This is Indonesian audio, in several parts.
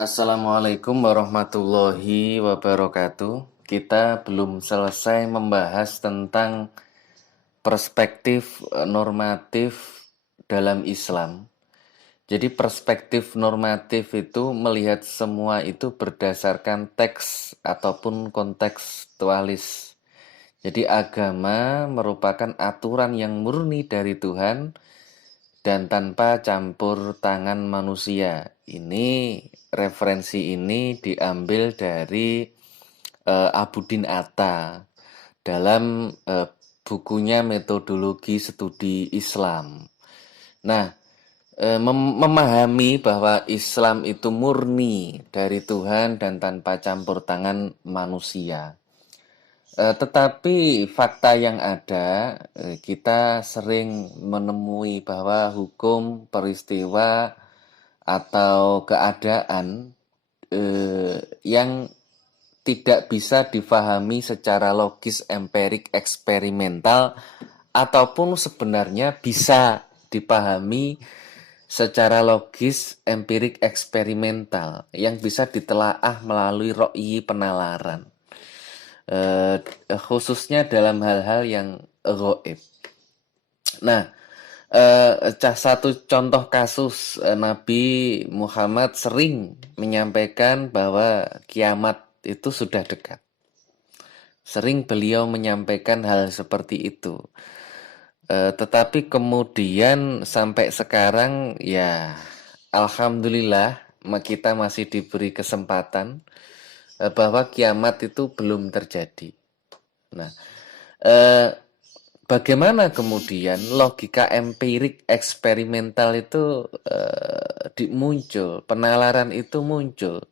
Assalamualaikum warahmatullahi wabarakatuh. Kita belum selesai membahas tentang perspektif normatif dalam Islam. Jadi perspektif normatif itu melihat semua itu berdasarkan teks ataupun kontekstualis. Jadi agama merupakan aturan yang murni dari Tuhan dan tanpa campur tangan manusia. Referensi ini diambil dari Abudin Atta dalam bukunya Metodologi Studi Islam. Nah, memahami bahwa Islam itu murni dari Tuhan dan tanpa campur tangan manusia. Tetapi fakta yang ada, kita sering menemui bahwa hukum, peristiwa, atau keadaan yang tidak bisa difahami secara logis, empirik, eksperimental, ataupun sebenarnya bisa dipahami secara logis, empirik, eksperimental yang bisa ditelaah melalui roi penalaran, khususnya dalam hal-hal yang gaib. Nah, satu contoh kasus, Nabi Muhammad sering menyampaikan bahwa kiamat itu sudah dekat. Sering beliau menyampaikan hal seperti itu. Tetapi kemudian sampai sekarang ya alhamdulillah kita masih diberi kesempatan bahwa kiamat itu belum terjadi. Nah, bagaimana kemudian logika empirik eksperimental itu muncul, penalaran itu muncul.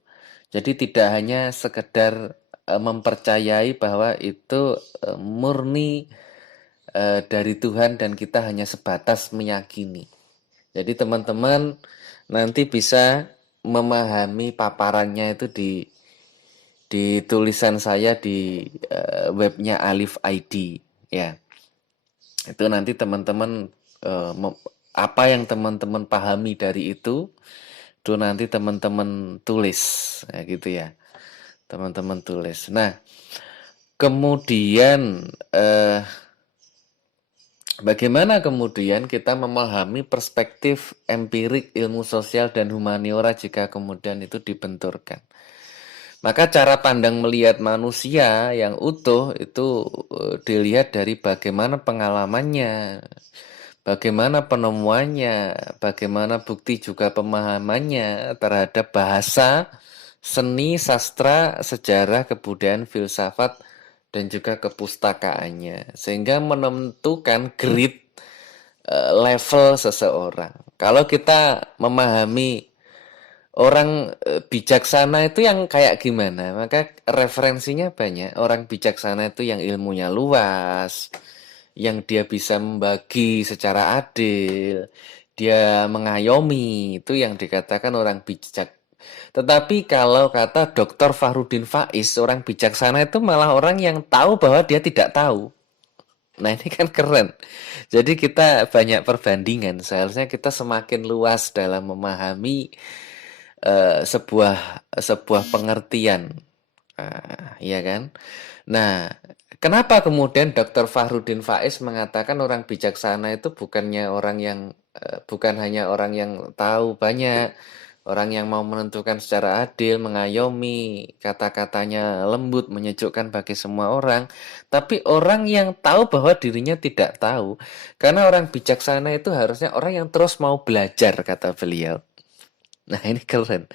Jadi tidak hanya sekedar mempercayai bahwa itu murni dari Tuhan dan kita hanya sebatas meyakini. Jadi teman-teman nanti bisa memahami paparannya itu di tulisan saya di webnya Alif ID ya. Itu nanti teman-teman apa yang teman-teman pahami dari itu nanti teman-teman tulis ya gitu ya. Teman-teman tulis. Nah, kemudian bagaimana kemudian kita memahami perspektif empirik ilmu sosial dan humaniora jika kemudian itu dibenturkan? Maka cara pandang melihat manusia yang utuh itu dilihat dari bagaimana pengalamannya, bagaimana penemuannya, bagaimana bukti juga pemahamannya terhadap bahasa, seni, sastra, sejarah, kebudayaan, filsafat, dan juga kepustakaannya. Sehingga menentukan grade level seseorang. Kalau kita memahami orang bijaksana itu yang kayak gimana, maka referensinya banyak. Orang bijaksana itu yang ilmunya luas, yang dia bisa membagi secara adil, dia mengayomi, itu yang dikatakan orang bijak. Tetapi kalau kata Dr. Fahrudin Faiz, orang bijaksana itu malah orang yang tahu bahwa dia tidak tahu. Nah ini kan keren. Jadi kita banyak perbandingan. Seharusnya kita semakin luas dalam memahami sebuah pengertian, ya kan? Nah, kenapa kemudian Dr. Fahrudin Faiz mengatakan orang bijaksana itu bukan hanya orang yang tahu banyak, orang yang mau menentukan secara adil, mengayomi, kata-katanya lembut, menyejukkan bagi semua orang, tapi orang yang tahu bahwa dirinya tidak tahu. Karena orang bijaksana itu harusnya orang yang terus mau belajar, kata beliau. Nah ini keren.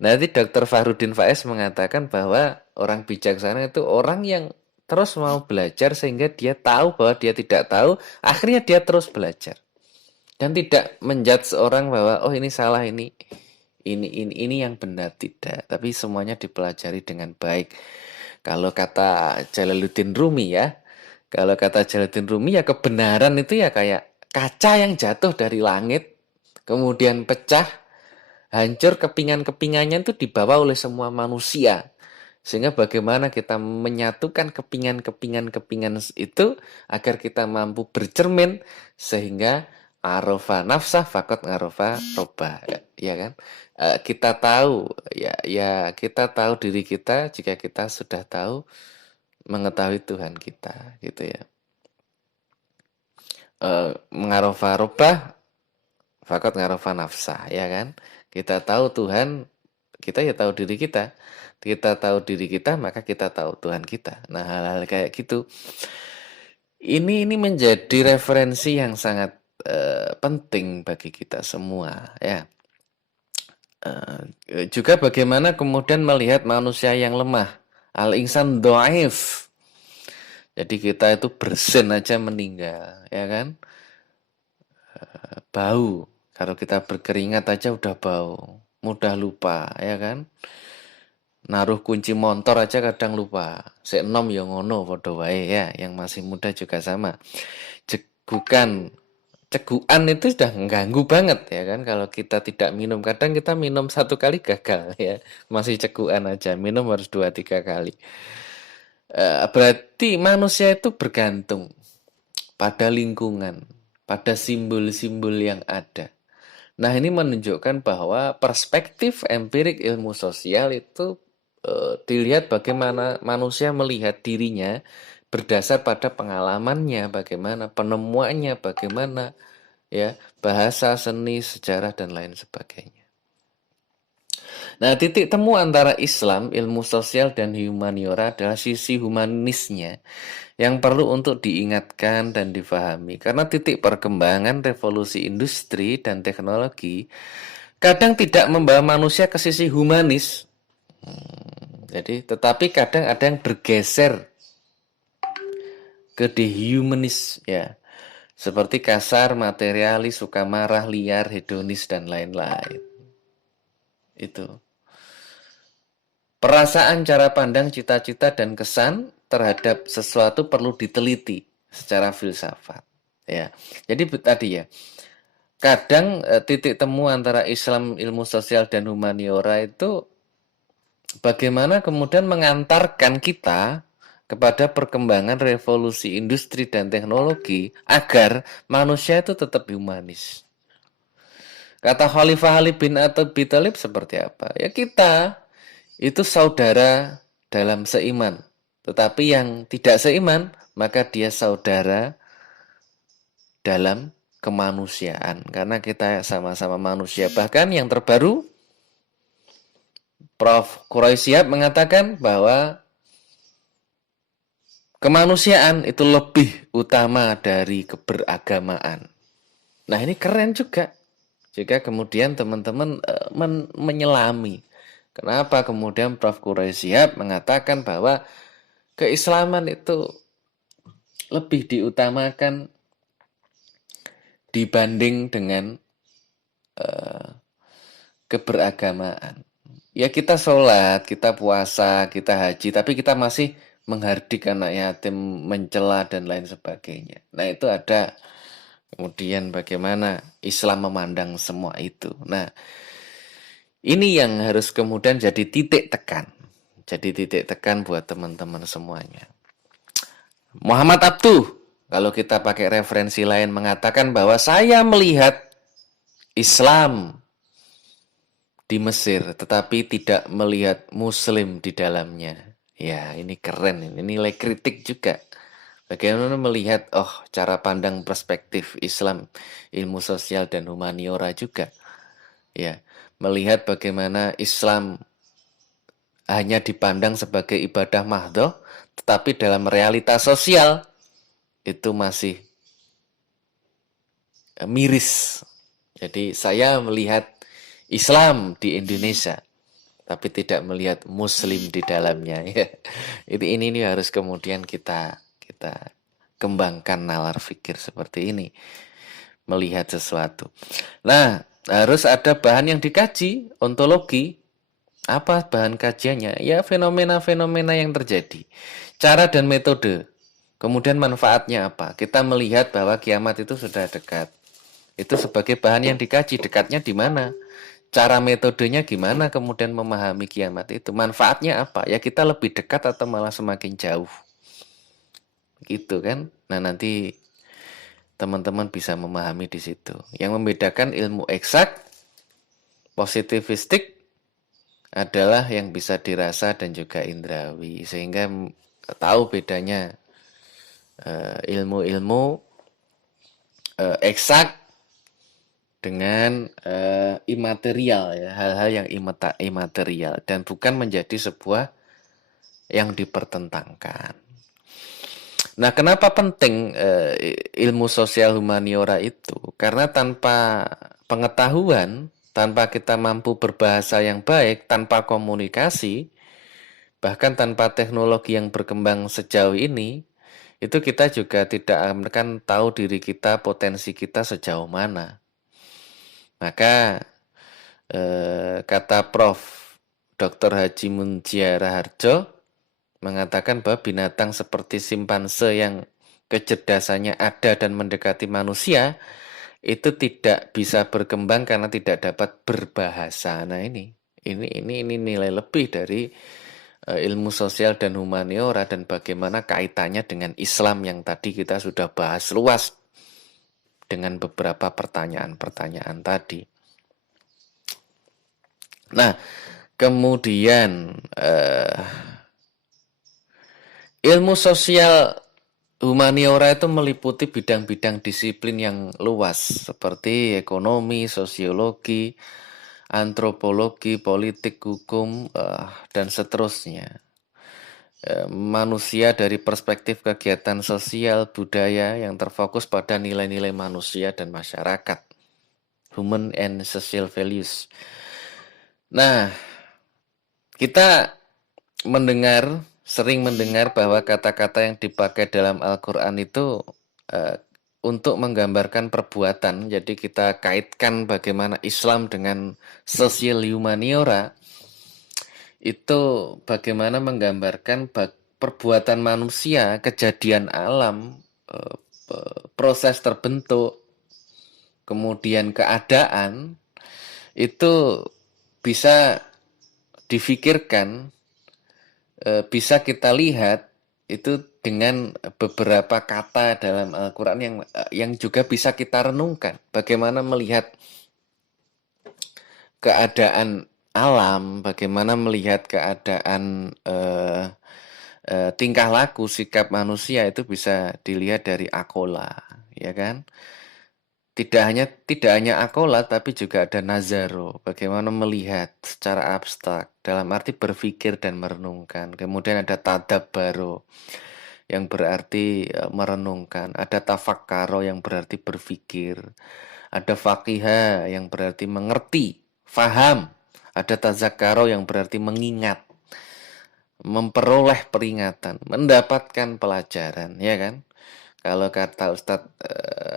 Nanti Dr. Fahrudin Faiz mengatakan bahwa orang bijaksana itu orang yang terus mau belajar sehingga dia tahu bahwa dia tidak tahu, akhirnya dia terus belajar. Dan tidak menjudge seorang bahwa oh ini salah, ini yang benar, tidak. Tapi semuanya dipelajari dengan baik. Kalau kata Jalaluddin Rumi ya, kalau kata Jalaluddin Rumi ya kebenaran itu ya kayak kaca yang jatuh dari langit, kemudian pecah, hancur, kepingan-kepingannya itu dibawa oleh semua manusia. Sehingga bagaimana kita menyatukan kepingan-kepingan itu agar kita mampu bercermin sehingga arofa nafsah fakot ngarofa roba. ya kan? Kita tahu, kita tahu diri kita jika kita sudah tahu mengetahui Tuhan kita, gitu ya. Mengarofa robah, fakot ngarofa nafsah, ya kan? Kita tahu Tuhan, kita ya tahu diri kita. Kita tahu diri kita, maka kita tahu Tuhan kita. Nah, hal-hal kayak gitu. Ini menjadi referensi yang sangat penting bagi kita semua, ya. Juga bagaimana kemudian melihat manusia yang lemah. Al-insan dhaif. Jadi kita itu bersin aja meninggal, ya kan? Bau. Kalau kita berkeringat aja udah bau. Mudah lupa, ya kan? Naruh kunci motor aja kadang lupa. Sek enom ya ngono padha wae ya, yang masih muda juga sama. Cegukan itu sudah mengganggu banget ya kan kalau kita tidak minum. Kadang kita minum 1 kali gagal ya. Masih cegukan aja. Minum harus 2-3 kali. Berarti manusia itu bergantung pada lingkungan, pada simbol-simbol yang ada. Nah, ini menunjukkan bahwa perspektif empirik ilmu sosial itu dilihat bagaimana manusia melihat dirinya berdasar pada pengalamannya, bagaimana penemuannya, bagaimana ya bahasa, seni, sejarah dan lain sebagainya. Nah, titik temu antara Islam, ilmu sosial dan humaniora adalah sisi humanisnya yang perlu untuk diingatkan dan difahami. Karena titik perkembangan revolusi industri dan teknologi kadang tidak membawa manusia ke sisi humanis. Jadi, tetapi kadang ada yang bergeser ke dehumanis ya. Seperti kasar, materialis, suka marah, liar, hedonis dan lain-lain. Itu. Perasaan, cara pandang, cita-cita dan kesan terhadap sesuatu perlu diteliti secara filsafat. Ya. Jadi tadi ya. Kadang titik temu antara Islam, ilmu sosial dan humaniora itu bagaimana kemudian mengantarkan kita kepada perkembangan revolusi industri dan teknologi agar manusia itu tetap humanis. Kata Khalifah Ali bin Abi Thalib seperti apa? Ya kita itu saudara dalam seiman. Tetapi yang tidak seiman, maka dia saudara dalam kemanusiaan. Karena kita sama-sama manusia. Bahkan yang terbaru, Prof. Quraisyihab mengatakan bahwa kemanusiaan itu lebih utama dari keberagamaan. Nah, ini keren juga. Jika kemudian teman-teman menyelami. Kenapa kemudian Prof. Quraisyihab mengatakan bahwa keislaman itu lebih diutamakan dibanding dengan keberagamaan. Ya kita sholat, kita puasa, kita haji, tapi kita masih menghardik anak yatim, mencela dan lain sebagainya. Nah itu ada kemudian bagaimana Islam memandang semua itu. Nah ini yang harus kemudian jadi titik tekan. Jadi titik tekan buat teman-teman semuanya. Muhammad Abduh, kalau kita pakai referensi lain mengatakan bahwa saya melihat Islam di Mesir, tetapi tidak melihat Muslim di dalamnya. Ya, ini keren. Ini nilai kritik juga. Bagaimana melihat, cara pandang perspektif Islam, ilmu sosial dan humaniora juga. Ya, melihat bagaimana Islam hanya dipandang sebagai ibadah mahdhah, tetapi dalam realitas sosial itu masih miris. Jadi saya melihat Islam di Indonesia, tapi tidak melihat Muslim di dalamnya. Ini harus kemudian kita kembangkan nalar fikir seperti ini, melihat sesuatu. Nah, harus ada bahan yang dikaji, ontologi. Apa bahan kajiannya? Ya fenomena-fenomena yang terjadi, cara dan metode. Kemudian manfaatnya apa? Kita melihat bahwa kiamat itu sudah dekat. Itu sebagai bahan yang dikaji, dekatnya di mana? Cara metodenya gimana kemudian memahami kiamat itu? Manfaatnya apa? Ya kita lebih dekat atau malah semakin jauh? Gitu kan? Nah, nanti teman-teman bisa memahami di situ. Yang membedakan ilmu eksak Positivistik adalah yang bisa dirasa dan juga indrawi, sehingga tahu bedanya ilmu-ilmu eksak dengan imaterial, ya, hal-hal yang imaterial, dan bukan menjadi sebuah yang dipertentangkan. Nah, kenapa penting ilmu sosial humaniora itu? Karena tanpa pengetahuan, tanpa kita mampu berbahasa yang baik, tanpa komunikasi, bahkan tanpa teknologi yang berkembang sejauh ini, itu kita juga tidak akan tahu diri kita, potensi kita sejauh mana. Maka kata Prof. Dr. Haji Munjiara Harjo mengatakan bahwa binatang seperti simpanse yang kecerdasannya ada dan mendekati manusia itu tidak bisa berkembang karena tidak dapat berbahasa. Nah, ini nilai lebih dari ilmu sosial dan humaniora, dan bagaimana kaitannya dengan Islam yang tadi kita sudah bahas luas dengan beberapa pertanyaan-pertanyaan tadi. Nah, kemudian ilmu sosial humaniora itu meliputi bidang-bidang disiplin yang luas seperti ekonomi, sosiologi, antropologi, politik, hukum, dan seterusnya. Manusia dari perspektif kegiatan sosial, budaya yang terfokus pada nilai-nilai manusia dan masyarakat. Human and social values. Nah, kita sering mendengar bahwa kata-kata yang dipakai dalam Al-Quran itu untuk menggambarkan perbuatan. Jadi kita kaitkan bagaimana Islam dengan sosial humaniora. Itu bagaimana menggambarkan perbuatan manusia, kejadian alam, proses terbentuk, kemudian keadaan, itu bisa difikirkan, bisa kita lihat itu dengan beberapa kata dalam Al-Quran yang juga bisa kita renungkan. Bagaimana melihat keadaan alam, bagaimana melihat keadaan tingkah laku, sikap manusia itu bisa dilihat dari akola, ya kan? Tidak hanya akola, tapi juga ada nazaro, bagaimana melihat secara abstrak, dalam arti berpikir dan merenungkan. Kemudian ada tadabbaro, yang berarti merenungkan. Ada tafakkaro, yang berarti berpikir. Ada faqiha, yang berarti mengerti, faham. Ada tazakkaro, yang berarti mengingat, memperoleh peringatan, mendapatkan pelajaran, ya kan? Kalau kata Ustadz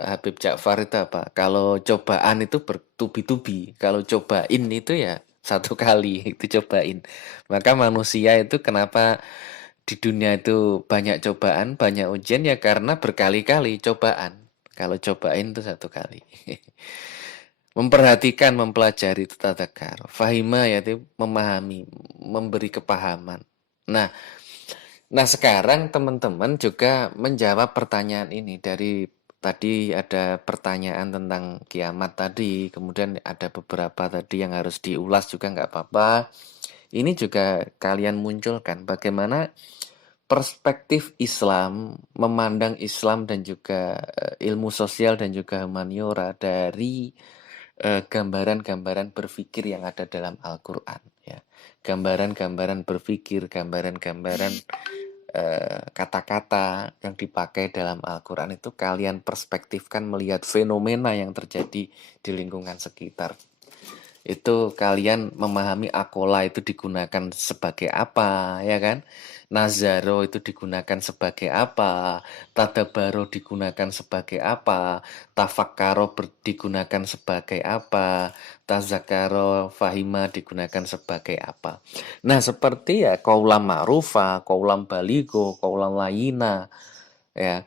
Habib Ja'far itu apa? Kalau cobaan itu bertubi-tubi, kalau cobain itu ya satu kali itu cobain. Maka manusia itu kenapa di dunia itu banyak cobaan, banyak ujian, ya karena berkali-kali cobaan. Kalau cobain itu satu kali. Memperhatikan, mempelajari itu tadzakkar. Fahima yaitu memahami, memberi kepahaman. Nah, sekarang teman-teman juga menjawab pertanyaan ini. Dari tadi ada pertanyaan tentang kiamat tadi, kemudian ada beberapa tadi yang harus diulas juga nggak apa-apa. Ini juga kalian munculkan bagaimana perspektif Islam, memandang Islam dan juga ilmu sosial dan juga humaniora dari gambaran-gambaran berpikir yang ada dalam Al-Quran. Ya. Gambaran-gambaran berpikir, gambaran-gambaran kata-kata yang dipakai dalam Al-Quran itu kalian perspektifkan melihat fenomena yang terjadi di lingkungan sekitar. Itu kalian memahami akola itu digunakan sebagai apa, ya kan? Nazaro itu digunakan sebagai apa, tadabaro digunakan sebagai apa, tafakkaro digunakan sebagai apa, tazakaro fahima digunakan sebagai apa. Nah, seperti ya qaulam ma'rufa, qaulam baligo, qaulam layina, ya.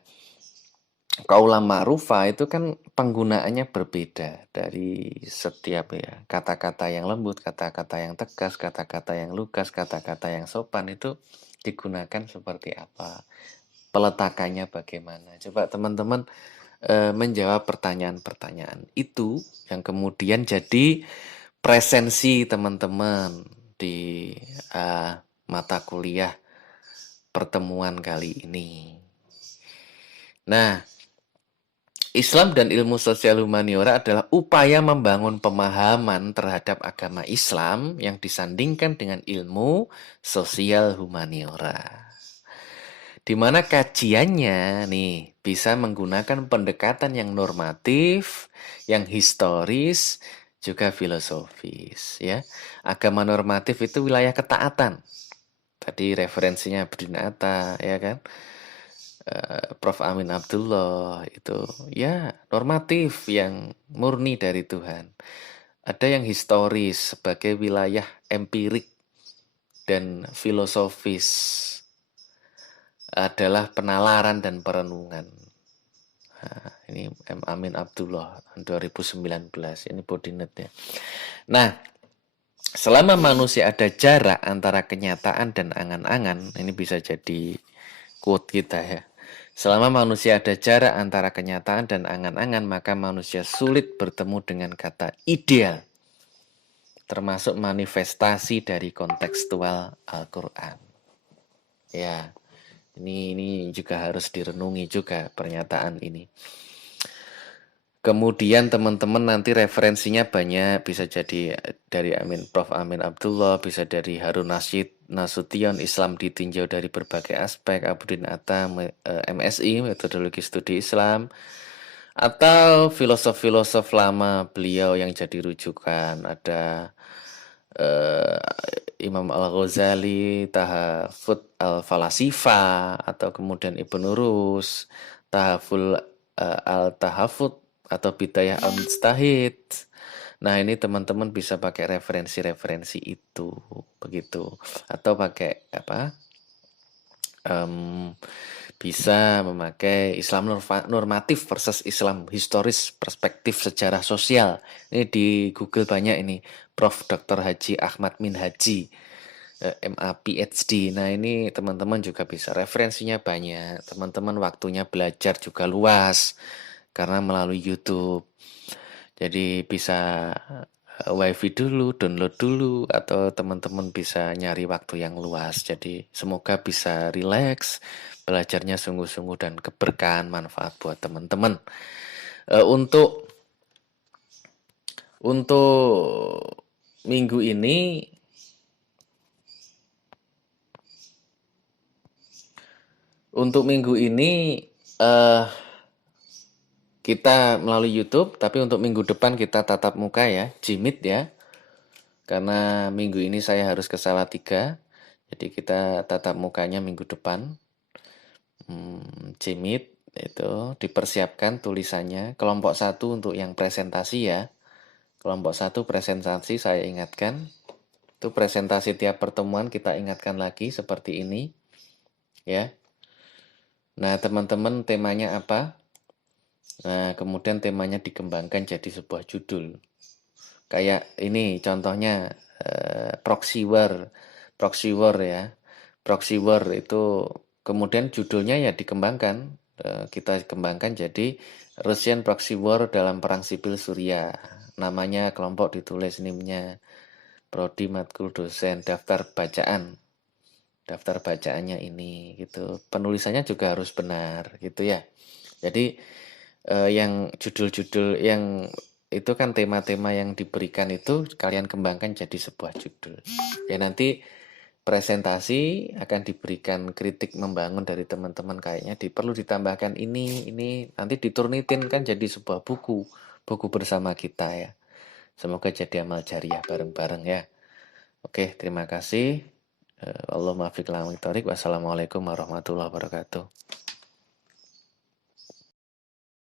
Qaulam ma'rufa itu kan penggunaannya berbeda dari setiap ya kata-kata yang lembut, kata-kata yang tegas, kata-kata yang lugas, kata-kata yang sopan itu digunakan seperti apa, peletakannya bagaimana. Coba teman-teman menjawab pertanyaan-pertanyaan itu yang kemudian jadi presensi teman-teman di mata kuliah pertemuan kali ini. Nah, Islam dan ilmu sosial humaniora adalah upaya membangun pemahaman terhadap agama Islam yang disandingkan dengan ilmu sosial humaniora. Di mana kajiannya nih bisa menggunakan pendekatan yang normatif, yang historis, juga filosofis ya. Agama normatif itu wilayah ketaatan. Tadi referensinya Abdin Atta ya kan. Prof. Amin Abdullah itu ya normatif yang murni dari Tuhan. Ada yang historis sebagai wilayah empirik dan filosofis adalah penalaran dan perenungan. Nah, ini M. Amin Abdullah 2019 ini bodinetnya. Nah, selama manusia ada jarak antara kenyataan dan angan-angan, ini bisa jadi quote kita ya. Selama manusia ada jarak antara kenyataan dan angan-angan, maka manusia sulit bertemu dengan kata ideal, termasuk manifestasi dari kontekstual Al-Quran. Ya, ini juga harus direnungi juga pernyataan ini. Kemudian teman-teman nanti referensinya banyak, bisa jadi dari Prof. Amin Abdullah, bisa dari Harun Nasution, Islam ditinjau dari berbagai aspek, Abudin Atta, MSI, Metodologi Studi Islam, atau filosof-filosof lama beliau yang jadi rujukan, ada Imam Al-Ghazali, Tahafut Al-Falasifa, atau kemudian Ibnu Rus, Tahaful Al-Tahafut, atau Bidayah Al-Mujtahid. Nah, ini teman-teman bisa pakai referensi-referensi itu, begitu. Atau pakai apa? Bisa memakai Islam normatif versus Islam historis, perspektif sejarah sosial. Ini di Google banyak ini, Prof. Dr. Haji Ahmad Minhaji, MA PhD. Nah, ini teman-teman juga bisa, referensinya banyak. Teman-teman waktunya belajar juga luas karena melalui YouTube. Jadi bisa wifi dulu, download dulu, atau teman-teman bisa nyari waktu yang luas. Jadi semoga bisa rileks, belajarnya sungguh-sungguh dan keberkahan manfaat buat teman-teman. Untuk minggu ini kita melalui YouTube, tapi untuk minggu depan kita tatap muka ya, Jimit ya. Karena minggu ini saya harus ke Salatiga, jadi kita tatap mukanya minggu depan. Jimit itu dipersiapkan tulisannya. Kelompok 1 untuk yang presentasi ya. Kelompok 1 presentasi saya ingatkan. Itu presentasi tiap pertemuan kita ingatkan lagi seperti ini. Ya. Nah, teman-teman temanya apa? Nah, kemudian temanya dikembangkan jadi sebuah judul. Kayak ini contohnya proxy war ya. Proxy war itu kemudian judulnya ya dikembangkan. Kita kembangkan jadi Russian proxy war dalam perang sipil Suriah. Namanya kelompok ditulis nimnya prodi matkul dosen, daftar bacaannya ini gitu. Penulisannya juga harus benar gitu ya. Jadi yang judul-judul yang itu kan tema-tema yang diberikan itu kalian kembangkan jadi sebuah judul. Ya nanti presentasi akan diberikan kritik membangun dari teman-teman, kayaknya perlu ditambahkan ini nanti diturnitin kan jadi sebuah buku bersama kita ya. Semoga jadi amal jariah bareng-bareng ya. Oke, terima kasih. Wassalamualaikum warahmatullahi wabarakatuh.